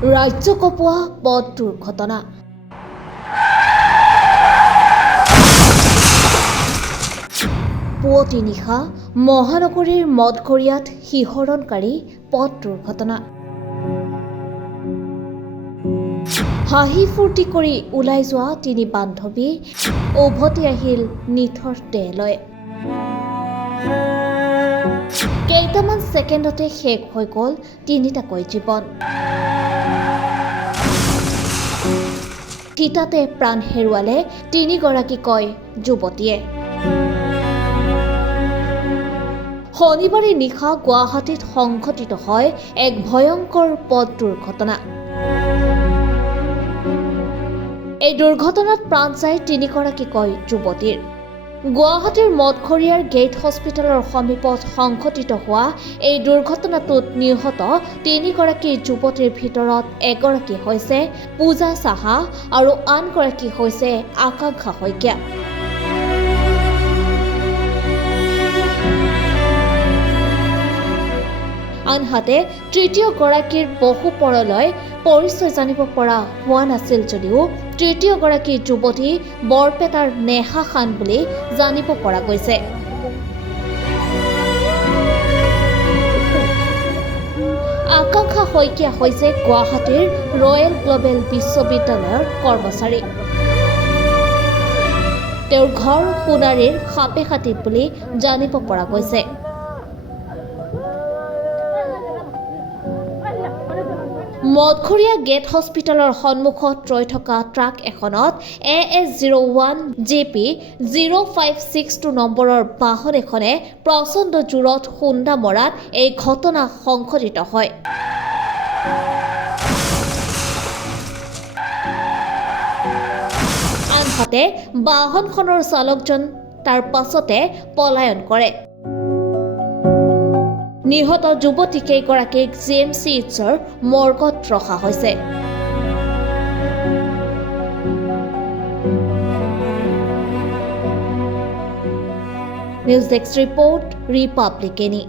ৰাজ্য কঁপোৱা পথ দুৰ্ঘটনা। পুৱতি নিশা মহানগৰীৰ মদঘৰীয়াত শিহৰণকাৰী পথ দুৰ্ঘটনা। হাঁহি ফূৰ্তি কৰি ওলাই যোৱা তিনি বান্ধৱী উভতি আহিল নিথৰ দেহলৈ। কেইটামান ছেকেণ্ডতে শেষ হৈ গ'ল তিনিটাকৈ জীৱন। থিতাতে প্ৰাণ হেৰুৱালে তিনিগৰাকীকৈ যুৱতীয়ে। শনিবাৰে নিশা গুৱাহাটীত সংঘটিত হয় এক ভয়ংকৰ পথ দুৰ্ঘটনা। এই দুৰ্ঘটনাত প্ৰাণ যায় তিনিগৰাকীকৈ যুৱতীৰ। গুৱাহাটীৰ মদঘৰীয়াৰ গেইট হস্পিটেলৰ সমীপত সংঘটিত হোৱা এই দুৰ্ঘটনাটোত নিহত তিনিগৰাকী যুৱতীৰ ভিতৰত এগৰাকী হৈছে পূজা সাহা আৰু আনগৰাকী হৈছে আকাংক্ষা শইকীয়া। আনহাতে তৃতীয়গৰাকীৰ বহু পৰলৈ পৰিচয় জানিব পৰা হোৱা নাছিল যদিও তৃতীয়গৰাকী যুৱতী বৰপেটাৰ নেহা খান বুলি জানিব পৰা গৈছে। আকাংক্ষা শইকীয়া হৈছে গুৱাহাটীৰ ৰয়েল গ্ল'বেল বিশ্ববিদ্যালয়ৰ কৰ্মচাৰী। তেওঁৰ ঘৰ সোণাৰীৰ সাপেখাতি বুলি জানিব পৰা গৈছে। মদঘৰীয়া গেট হস্পিটেলৰ সন্মুখত ৰৈ থকা ট্ৰাক এখনত AS01 JP 0562 নম্বৰৰ বাহন এখনে প্ৰচণ্ড জোৰত খুন্দা মৰাত এই ঘটনা সংঘটিত হয়। আনহাতে বাহনখনৰ চালকজন তাৰ পাছতে পলায়ন কৰে। নিহত যুৱতী কেইগৰাকীক GMCHৰ মৰ্গত ৰখা হৈছে। News desk report ৰিপাব্লিকেনি।